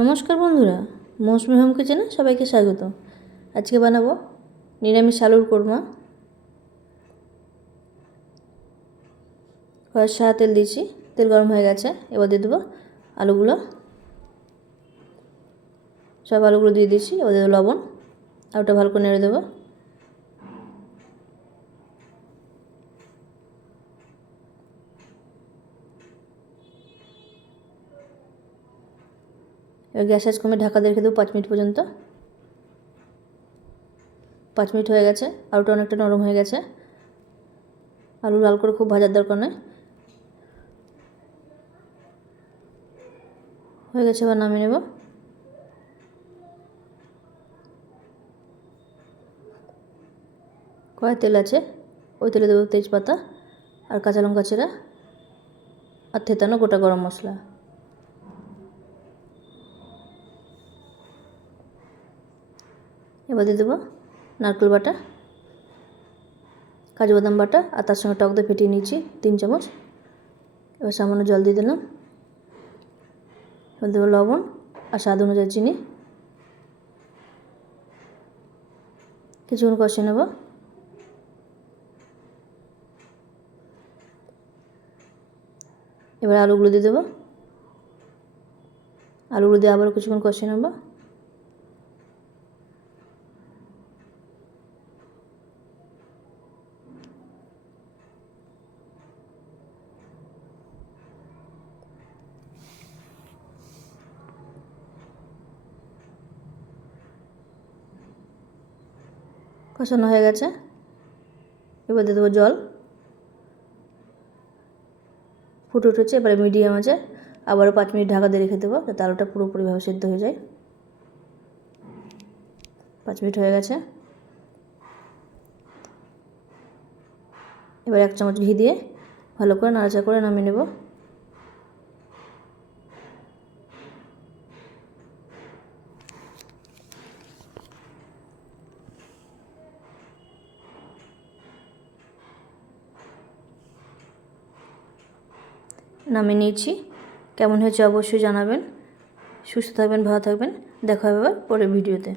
নমস্কার বন্ধুরা, মৌসুমি হোম কিচেনে সবাইকে স্বাগত। আজকে বানাবো নিরামিষ আলুর কোরমা। কয়েক সাহা তেল দিয়েছি, তেল গরম হয়ে গেছে, এবার দিয়ে দেবো আলুগুলো। সব আলুগুলো দিয়ে দিয়েছি, এবার দিয়ে লবণ। আলুটা ভালো করে নেড়ে দেবো এবার গ্যাস আজ কমে ঢাকা দিয়ে রেখে দেবো পাঁচ মিনিট পর্যন্ত। পাঁচ মিনিট হয়ে গেছে, আলুটা অনেকটা নরম হয়ে গেছে। আলু লাল করে খুব ভাজার দরকার নয় হয়ে গেছে এবার নামিয়ে নেব। কড়াই তেল আছে, ওই তেলে দেবো তেজপাতা আর কাঁচা লঙ্কা চেরা আর থেতানো গোটা গরম মশলা। এবার দিয়ে দেবো নারকেল বাটা, কাজু বাদাম বাটা, আর তার সঙ্গে টক দই ফেটিয়ে নিয়েছি তিন চামচ। এবার সামান্য জল দিয়ে দিলাম। এবার দেবো লবণ আর স্বাদ অনুযায়ী চিনি। কিছুক্ষণ কষে নেব। এবার আলুগুলো দিয়ে দেবো। আলুগুলো দিয়ে আবার কিছুক্ষণ কষে নেব। কষানো হয়ে গেছে। এবার দিয়ে দেবো জল। ফুটে উঠেছে, এবারে মিডিয়াম আছে। আবারও পাঁচ মিনিট ঢাকা দিয়ে রেখে দেবো, যাতে আলুটা পুরোপুরিভাবে সেদ্ধ হয়ে যায়। পাঁচ মিনিট হয়ে গেছে। এবার এক চামচ ঘি দিয়ে ভালো করে নাড়াচা করে নামিয়ে নেব। নামিয়ে নিয়েছি। কেমন হয়েছে অবশ্যই জানাবেন। সুস্থ থাকবেন, ভালো থাকবেন। দেখা হবে আবার পরের ভিডিওতে।